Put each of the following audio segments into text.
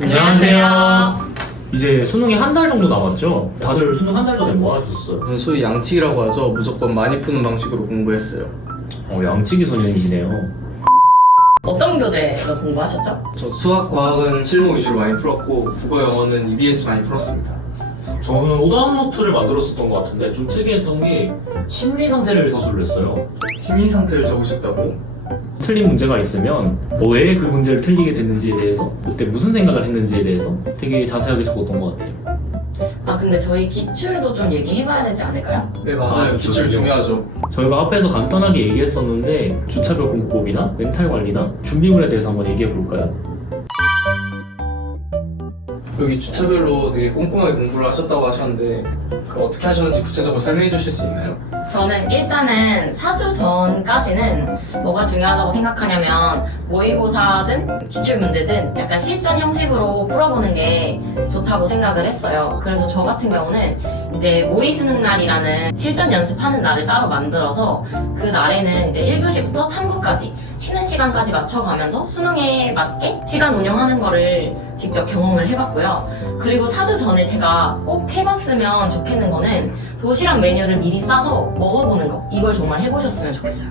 안녕하세요. 이제 수능이 한 달 정도 남았죠? 다들 수능 한 달 전에 뭐 하셨어요? 소위 양치기라고 하죠. 무조건 많이 푸는 방식으로 공부했어요. 양치기 소년이시네요. 어떤 교재로 공부하셨죠? 저 수학, 과학은 실무 위주로 많이 풀었고 국어, 영어는 EBS 많이 풀었습니다. 저는 오답 노트를 만들었었던 것 같은데 좀 특이했던 게 심리 상태를 서술을 했어요. 심리 상태를 적으셨다고? 틀린 문제가 있으면 왜 그 문제를 틀리게 됐는지에 대해서 그때 무슨 생각을 했는지에 대해서 되게 자세하게 적었던 것 같아요. 근데 저희 기출도 좀 얘기해봐야 되지 않을까요? 네, 맞아요. 기출 그렇군요. 중요하죠. 저희가 앞에서 간단하게 얘기했었는데 주차별 공부법이나 멘탈 관리나 준비물에 대해서 한번 얘기해 볼까요? 여기 주차별로 되게 꼼꼼하게 공부를 하셨다고 하셨는데 어떻게 하셨는지 구체적으로 설명해 주실 수 있나요? 저는 일단은 4주 전까지는 뭐가 중요하다고 생각하냐면 모의고사든 기출문제든 약간 실전 형식으로 풀어보는 게 좋다고 생각을 했어요. 그래서 저 같은 경우는 이제 모의수능날이라는 실전 연습하는 날을 따로 만들어서 그 날에는 이제 1교시부터 탐구까지 쉬는 시간까지 맞춰가면서 수능에 맞게 시간 운영하는 거를 직접 경험을 해봤고요. 그리고 4주 전에 제가 꼭 해봤으면 좋겠는 거는 도시락 메뉴를 미리 싸서 먹어보는 거. 이걸 정말 해보셨으면 좋겠어요.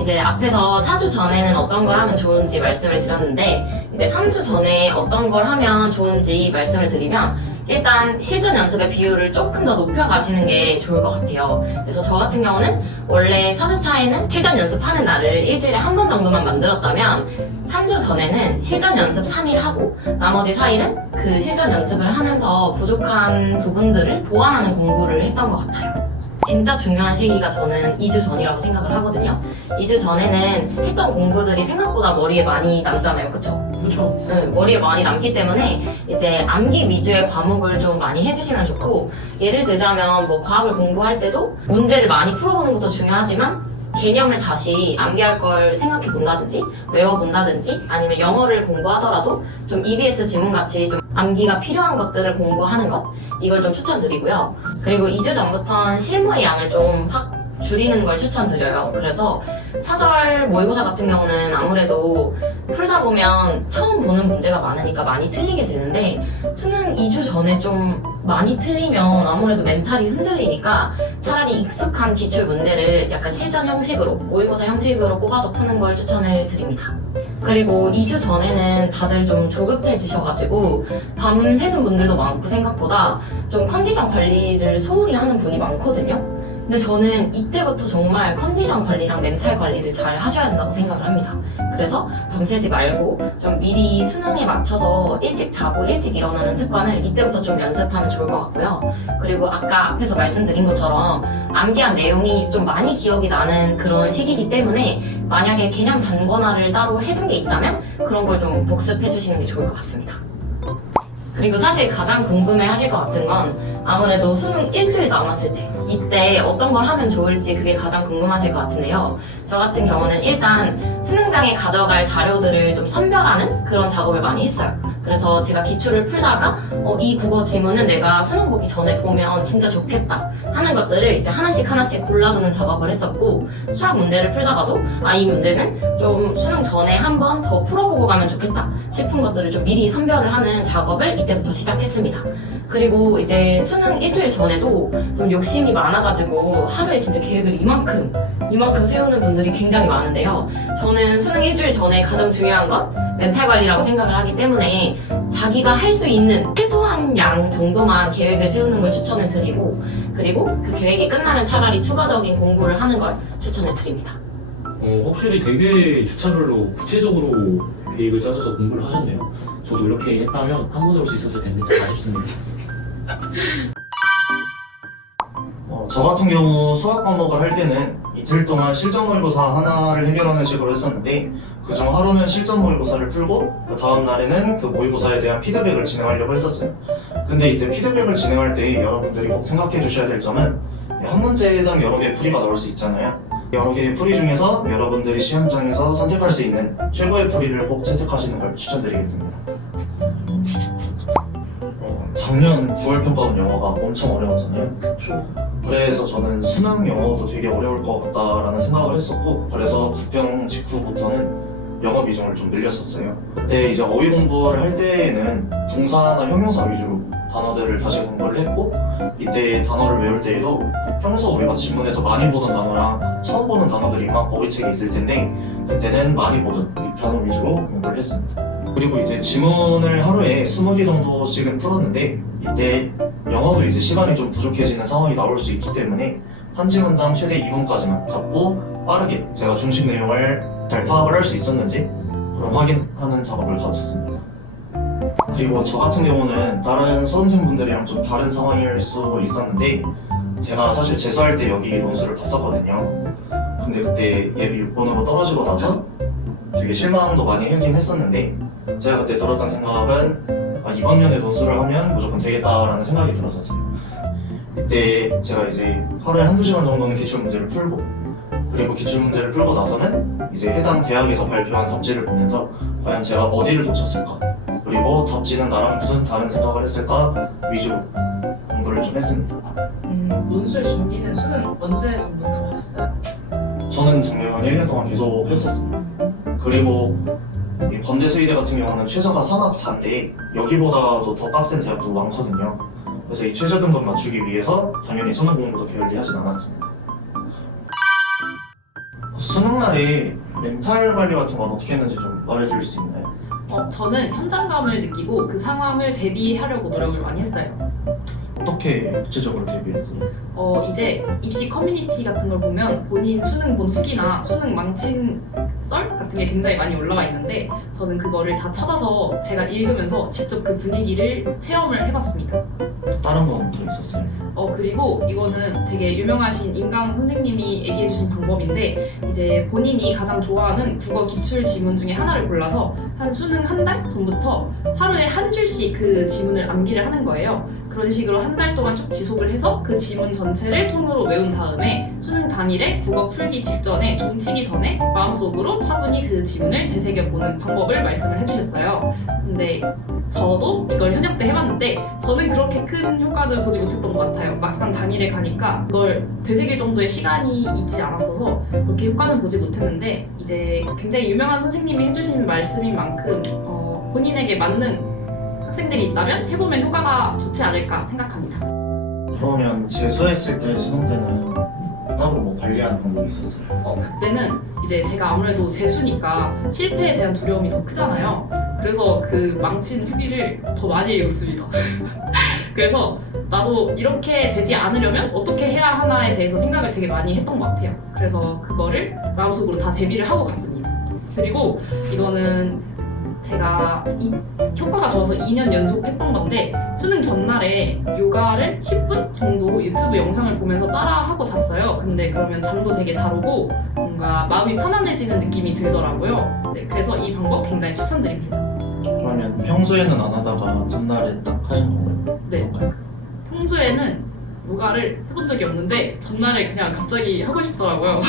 이제 앞에서 4주 전에는 어떤 걸 하면 좋은지 말씀을 드렸는데 이제 3주 전에 어떤 걸 하면 좋은지 말씀을 드리면 일단 실전 연습의 비율을 조금 더 높여가시는 게 좋을 것 같아요. 그래서 저 같은 경우는 원래 4주차에는 실전 연습하는 날을 일주일에 한 번 정도만 만들었다면 3주 전에는 실전 연습 3일 하고 나머지 4일은 그 실전 연습을 하면서 부족한 부분들을 보완하는 공부를 했던 것 같아요. 진짜 중요한 시기가 저는 2주 전이라고 생각을 하거든요. 2주 전에는 했던 공부들이 생각보다 머리에 많이 남잖아요. 그쵸? 그렇죠. 네, 머리에 많이 남기 때문에 이제 암기 위주의 과목을 좀 많이 해주시면 좋고 예를 들자면 뭐 과학을 공부할 때도 문제를 많이 풀어보는 것도 중요하지만 개념을 다시 암기할 걸 생각해 본다든지 외워본다든지 아니면 영어를 공부하더라도 좀 EBS 지문같이 좀 암기가 필요한 것들을 공부하는 것 이걸 좀 추천드리고요. 그리고 2주 전부터는 실무의 양을 좀 확 줄이는 걸 추천드려요. 그래서 사설 모의고사 같은 경우는 아무래도 풀다 보면 처음 보는 문제가 많으니까 많이 틀리게 되는데 수능 2주 전에 좀 많이 틀리면 아무래도 멘탈이 흔들리니까 차라리 익숙한 기출 문제를 약간 실전 형식으로 모의고사 형식으로 뽑아서 푸는 걸 추천을 드립니다. 그리고 2주 전에는 다들 좀 조급해지셔가지고 밤 새는 분들도 많고 생각보다 좀 컨디션 관리를 소홀히 하는 분이 많거든요. 근데 저는 이때부터 정말 컨디션 관리랑 멘탈 관리를 잘 하셔야 된다고 생각을 합니다. 그래서 밤새지 말고 좀 미리 수능에 맞춰서 일찍 자고 일찍 일어나는 습관을 이때부터 좀 연습하면 좋을 것 같고요. 그리고 아까 앞에서 말씀드린 것처럼 암기한 내용이 좀 많이 기억이 나는 그런 시기이기 때문에 만약에 개념 단권화를 따로 해둔 게 있다면 그런 걸 좀 복습해 주시는 게 좋을 것 같습니다. 그리고 사실 가장 궁금해 하실 것 같은 건 아무래도 수능 일주일 남았을 때 이때 어떤 걸 하면 좋을지 그게 가장 궁금하실 것 같은데요. 저 같은 경우는 일단 수능장에 가져갈 자료들을 좀 선별하는 그런 작업을 많이 했어요. 그래서 제가 기출을 풀다가 이 국어 지문은 내가 수능 보기 전에 보면 진짜 좋겠다 하는 것들을 이제 하나씩 골라두는 작업을 했었고 수학 문제를 풀다가도 이 문제는 좀 수능 전에 한 번 더 풀어보고 가면 좋겠다 싶은 것들을 좀 미리 선별을 하는 작업을 이때부터 시작했습니다. 그리고 이제 수능 일주일 전에도 좀 욕심이 많아가지고 하루에 진짜 계획을 이만큼 세우는 분들이 굉장히 많은데요. 저는 수능 일주일 전에 가장 중요한 건 멘탈 관리라고 생각을 하기 때문에 자기가 할 수 있는 최소한 양 정도만 계획을 세우는 걸 추천을 드리고 그리고 그 계획이 끝나면 차라리 추가적인 공부를 하는 걸 추천을 드립니다. 확실히 되게 주차별로 구체적으로 계획을 짜셔서 공부를 하셨네요. 저도 이렇게 했다면 한 번에 올 수 있었을 텐데 참 아쉽습니다. 저 같은 경우 수학 과목을 할 때는 이틀 동안 실전 모의고사 하나를 해결하는 식으로 했었는데 그중 하루는 실전 모의고사를 풀고 그 다음 날에는 그 모의고사에 대한 피드백을 진행하려고 했었어요. 근데 이때 피드백을 진행할 때 여러분들이 꼭 생각해 주셔야 될 점은 한 문제당 여러 개의 풀이가 나올 수 있잖아요. 여러 개의 풀이 중에서 여러분들이 시험장에서 선택할 수 있는 최고의 풀이를 꼭 채택하시는 걸 추천드리겠습니다. 작년 9월 평가원 영어가 엄청 어려웠잖아요. 그래서 저는 수능 영어도 되게 어려울 것 같다라는 생각을 했었고 그래서 9평 직후부터는 영어 비중을 좀 늘렸었어요. 그때 이제 어휘 공부를 할 때에는 동사나 형용사 위주로 단어들을 다시 공부를 했고, 이때 단어를 외울 때에도 평소 우리가 지문에서 많이 보던 단어랑 처음 보는 단어들이 막 어휘책에 있을 텐데, 그때는 많이 보던 이 단어 위주로 공부를 했습니다. 그리고 이제 지문을 하루에 20개 정도씩은 풀었는데, 이때 영어도 이제 시간이 좀 부족해지는 상황이 나올 수 있기 때문에 한 지문당 최대 2분까지만 잡고 빠르게 제가 중심 내용을 잘 파악을 할 수 있었는지 그런 확인하는 작업을 거쳤습니다. 그리고 저 같은 경우는 다른 수험생분들이랑 좀 다른 상황일 수 있었는데, 제가 사실 재수할 때 여기 논술을 봤었거든요. 근데 그때 예비 6번으로 떨어지고 나서 되게 실망도 많이 하긴 했었는데, 제가 그때 들었던 생각은 이번 년에 논술을 하면 무조건 되겠다라는 생각이 들었었어요. 이때 제가 이제 하루에 한두 시간 정도는 기출문제를 풀고, 그리고 기출문제를 풀고 나서는 이제 해당 대학에서 발표한 답지를 보면서 과연 제가 어디를 놓쳤을까, 그리고 답지는 나랑 무슨 다른 생각을 했을까 위주로 공부를 좀 했습니다. 논술 준비는 수능 언제부터 하셨어요? 저는 작년 1년 동안 계속 했었어요. 그리고 이 건대수의대 같은 경우는 최저가 산업 4인데 여기보다도 더 빡센 대학도 많거든요. 그래서 이 최저 등급 맞추기 위해서 당연히 수능 공부도 게을리하진 않았습니다. 수능 날에 멘탈 관리 같은 건 어떻게 했는지 좀 말해줄 수 있나요? 저는 현장감을 느끼고 그 상황을 대비하려고 노력을 많이 했어요. 어떻게 구체적으로 대비했어요? 이제 입시 커뮤니티 같은 걸 보면 본인 수능 본 후기나 수능 망친 썰 같은 게 굉장히 많이 올라와 있는데, 저는 그거를 다 찾아서 제가 읽으면서 직접 그 분위기를 체험을 해봤습니다. 다른 건 더 있었어요? 그리고 이거는 되게 유명하신 임강 선생님이 얘기해주신 방법인데, 이제 본인이 가장 좋아하는 국어 기출 지문 중에 하나를 골라서 한 수능 한 달 전부터 하루에 한 줄씩 그 지문을 암기를 하는 거예요. 그런 식으로 한 달 동안 쭉 지속을 해서 그 지문 전체를 통으로 외운 다음에 수능 당일에 국어 풀기 직전에 종치기 전에 마음속으로 차분히 그 지문을 되새겨보는 방법을 말씀을 해주셨어요. 근데 저도 이걸 현역 때 해봤는데 저는 그렇게 큰 효과는 보지 못했던 것 같아요. 막상 당일에 가니까 그걸 되새길 정도의 시간이 있지 않았어서 그렇게 효과는 보지 못했는데, 이제 굉장히 유명한 선생님이 해주신 말씀인 만큼 본인에게 맞는 학생들이 있다면 해보면 효과가 좋지 않을까 생각합니다. 그러면 재수했을 때 수능 때는 따로 뭐 관리하는 방법이 있었어요? 그때는 이제 제가 아무래도 재수니까 실패에 대한 두려움이 더 크잖아요. 그래서 그 망친 후기를 더 많이 읽었습니다. 그래서 나도 이렇게 되지 않으려면 어떻게 해야 하나에 대해서 생각을 되게 많이 했던 것 같아요. 그래서 그거를 마음속으로 다 대비를 하고 갔습니다. 그리고 이거는 제가 효과가 좋아서 2년 연속 했던 건데, 수능 전날에 요가를 10분 정도 유튜브 영상을 보면서 따라하고 잤어요. 근데 그러면 잠도 되게 잘 오고 뭔가 마음이 편안해지는 느낌이 들더라고요. 네, 그래서 이 방법 굉장히 추천드립니다. 그러면 평소에는 안 하다가 전날에 딱 하신 건가요? 네. 평소에는 요가를 해본 적이 없는데 전날에 그냥 갑자기 하고 싶더라고요.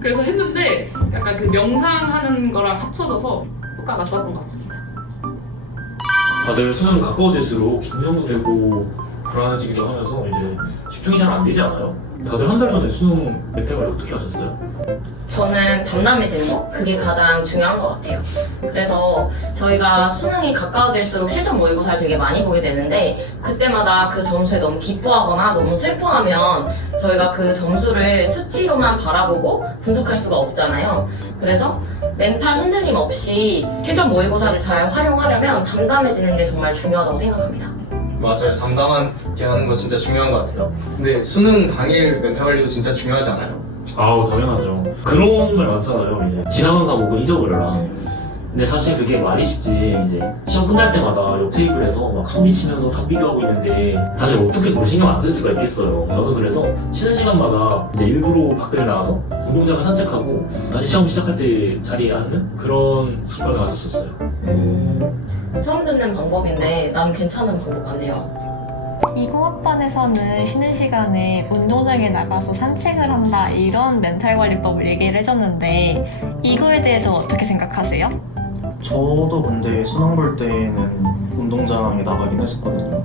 그래서 했는데 약간 그 명상하는 거랑 합쳐져서 효과가 좋았던 것 같습니다. 다들 수능 가까워질수록 긴장도 되고 불안해지기도 하면서 이제 집중이 잘 안 되지 않아요? 다들 한 달 전에 수능 멘탈 관리 어떻게 하셨어요? 저는 담담해지는 거, 그게 가장 중요한 것 같아요. 그래서 저희가 수능이 가까워질수록 실전 모의고사를 되게 많이 보게 되는데, 그때마다 그 점수에 너무 기뻐하거나 너무 슬퍼하면 저희가 그 점수를 수치로만 바라보고 분석할 수가 없잖아요. 그래서 멘탈 흔들림 없이 실전 모의고사를 잘 활용하려면 담담해지는 게 정말 중요하다고 생각합니다. 맞아요. 담담하게 하는 거 진짜 중요한 것 같아요. 근데 수능 당일 멘탈 관리도 진짜 중요하지 않아요? 아우 당연하죠. 그런 말 많잖아요. 이제 지나간 과목은 잊어버려라. 근데 사실 그게 말이 쉽지, 이제 시험 끝날 때마다 옆테이블 해서 막 소리치면서 다 비교하고 있는데 사실 어떻게 그걸 신경 안 쓸 수가 있겠어요. 저는 그래서 쉬는 시간마다 이제 일부러 밖에 나가서 운동장을 산책하고 다시 시험 시작할 때 자리에 앉는 그런 습관을 가졌었어요. 처음 듣는 방법인데 나는 괜찮은 방법 같네요. 20학번에서는 쉬는 시간에 운동장에 나가서 산책을 한다, 이런 멘탈 관리법을 얘기를 해줬는데 이거에 대해서 어떻게 생각하세요? 저도 근데 수능 볼 때는 운동장에 나가긴 했었거든요.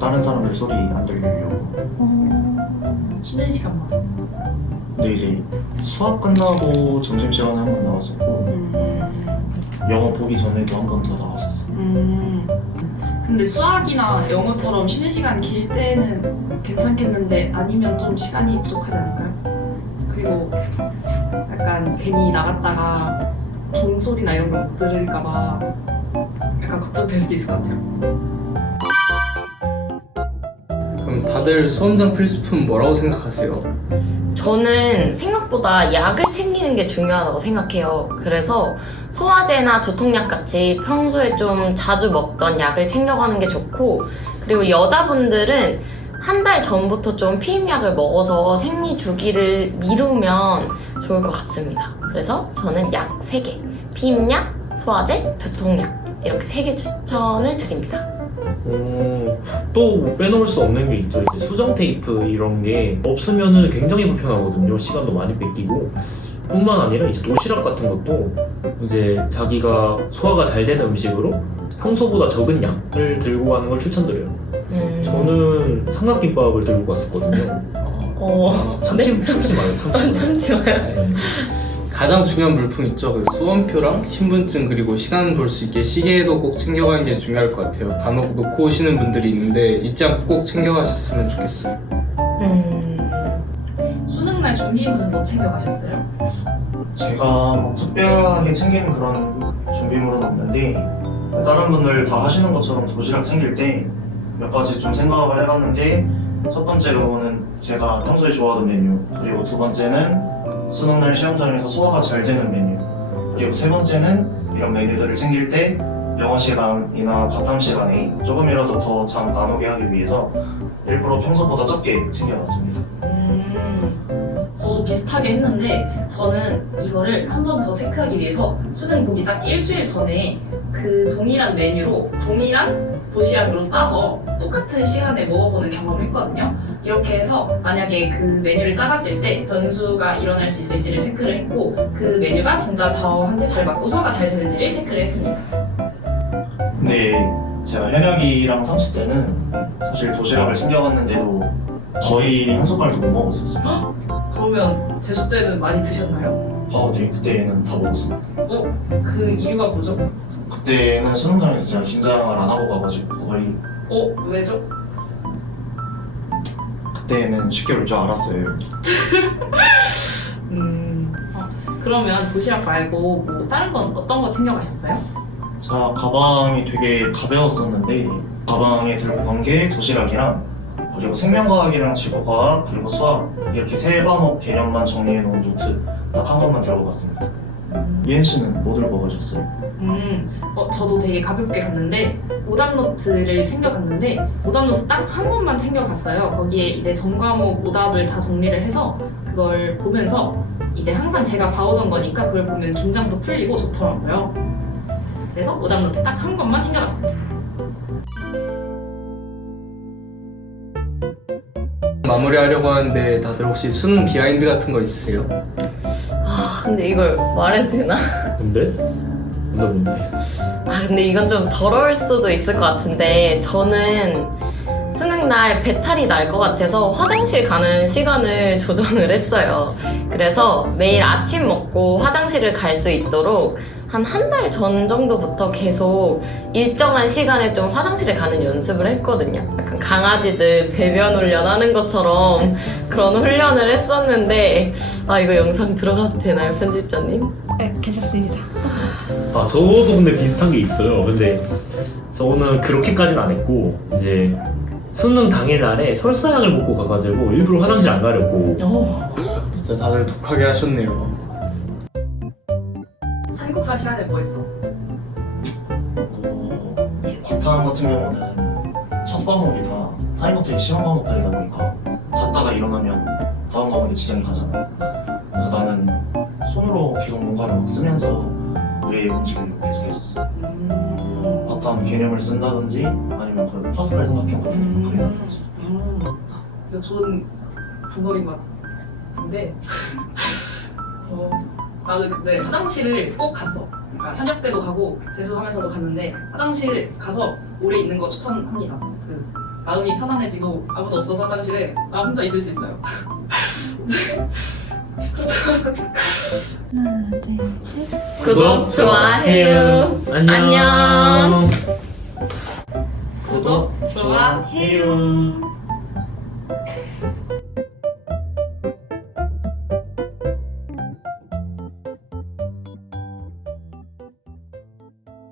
다른 사람들 소리 안 들리려고. 쉬는 시간만. 근데 이제 수업 끝나고 점심시간에 한 번 나왔었고, 영어 보기 전에도 한 번 더 나왔었어요. 근데 수학이나 영어처럼 쉬는 시간 길 때는 괜찮겠는데 아니면 좀 시간이 부족하지 않을까요? 그리고 약간 괜히 나갔다가 종소리나 이런 거 못 들을까봐 약간 걱정될 수도 있을 것 같아요. 그럼 다들 수험장 필수품 뭐라고 생각하세요? 저는 생각보다 약을 챙기는 게 중요하다고 생각해요. 그래서 소화제나 두통약 같이 평소에 좀 자주 먹던 약을 챙겨가는 게 좋고, 그리고 여자분들은 한 달 전부터 좀 피임약을 먹어서 생리 주기를 미루면 좋을 것 같습니다. 그래서 저는 약 3개, 피임약, 소화제, 두통약 이렇게 3개 추천을 드립니다. 또 빼놓을 수 없는 게 있죠. 이제 수정 테이프 이런 게 없으면은 굉장히 불편하거든요. 시간도 많이 뺏기고. 뿐만 아니라 이제 도시락 같은 것도 이제 자기가 소화가 잘 되는 음식으로 평소보다 적은 양을 들고 가는 걸 추천드려요. 저는 삼각김밥을 들고 갔었거든요. 참치 마요, 참치. 참지 마요. 네. 가장 중요한 물품 있죠. 그 수험표랑 신분증 그리고 시간 볼 수 있게 시계도 꼭 챙겨가는 게 중요할 것 같아요. 간혹 놓고 오시는 분들이 있는데 잊지 않고 꼭 챙겨가셨으면 좋겠어요. 수능날 준비물은 뭐 챙겨가셨어요? 제가 뭐 특별하게 챙기는 그런 준비물은 없는데 다른 분들 다 하시는 것처럼 도시락 챙길 때 몇 가지 좀 생각을 해봤는데, 첫 번째로는 제가 평소에 좋아하던 메뉴, 그리고 두 번째는 수능날 시험장에서 소화가 잘 되는 메뉴, 그리고 세 번째는 이런 메뉴들을 챙길 때 영어 시간이나 과탐 시간에 조금이라도 더 잠 안 오게 하기 위해서 일부러 평소보다 적게 챙겨놨습니다. 저도 비슷하게 했는데 저는 이거를 한 번 더 체크하기 위해서 수능 보기 딱 일주일 전에 그 동일한 메뉴로 동일한 도시락으로 싸서 똑같은 시간에 먹어보는 경험을 했거든요. 이렇게 해서 만약에 그 메뉴를 싸봤을 때 변수가 일어날 수 있을지를 체크를 했고, 그 메뉴가 진짜 저한테 잘 맞고 소화가 잘 되는지를 체크를 했습니다. 근데 제가 현역이랑 상수 때는 사실 도시락을 챙겨갔는데도 거의 한 숟갈도 못 먹었었어요. 그러면 재수 때는 많이 드셨나요? 네, 그때는 다 먹었습니다. 그 이유가 뭐죠? 그때는 수능장에서 제가 긴장을 안 하고 가가지고 거의 왜죠? 그때는 쉽게 올 줄 알았어요. 그러면 도시락 말고 뭐 다른 건 어떤 거 챙겨가셨어요? 자, 가방이 되게 가벼웠었는데 가방에 들고 간 게 도시락이랑 그리고 생명과학이랑 지구과학 그리고 수학 이렇게 세 과목 개념만 정리해 놓은 노트 딱 한 권만 들고 갔습니다. 예은 씨는 뭐 들고 가셨어요? 저도 되게 가볍게 갔는데 오답노트를 챙겨갔는데 오답노트 딱 한 권만 챙겨갔어요. 거기에 이제 전 과목 오답을 다 정리를 해서 그걸 보면서 이제 항상 제가 봐오던 거니까 그걸 보면 긴장도 풀리고 좋더라고요. 그래서 오답노트 딱 한 권만 챙겨갔습니다. 마무리하려고 하는데 다들 혹시 수능 비하인드 같은 거 있으세요? 근데 이걸 말해도 되나? 근데 뭔데? 근데 이건 좀 더러울 수도 있을 것 같은데, 저는 수능날 배탈이 날 것 같아서 화장실 가는 시간을 조정을 했어요. 그래서 매일 아침 먹고 화장실을 갈 수 있도록 한 달 전 정도부터 계속 일정한 시간에 좀 화장실에 가는 연습을 했거든요. 약간 강아지들 배변 훈련하는 것처럼 그런 훈련을 했었는데, 이거 영상 들어가도 되나요, 편집자님? 네, 괜찮습니다. 저도 근데 비슷한 게 있어요. 근데 저는 그렇게까지는 안 했고, 이제 수능 당일날에 설사약을 먹고 가가지고 일부러 화장실 안 가려고. 진짜 다들 독하게 하셨네요. 한국사 시간에 뭐 했어? 과탐 같은 경우는 첫 과목이나 타임어택이 심한 과목들이다 보니까 잤다가 일어나면 다음 과목에 지장이 가잖아. 그래서 나는 손으로 계속 뭔가를 막 쓰면서 뇌의 움직임을 계속 했었어. 과탐 개념을 쓴다든지 아니면 그 파스칼 삼각형 같은 거 그려놨지. 이거 좋은 방법인 것 같은데 나는 근데 화장실을 꼭 갔어. 그러니까 현역 때도 가고 재수하면서도 갔는데 화장실 가서 오래 있는 거 추천합니다. 그 마음이 편안해지고 아무도 없어서 화장실에 나 혼자 있을 수 있어요. 하나, 둘, 셋. 구독, 좋아해요. 안녕. 구독, 좋아해요.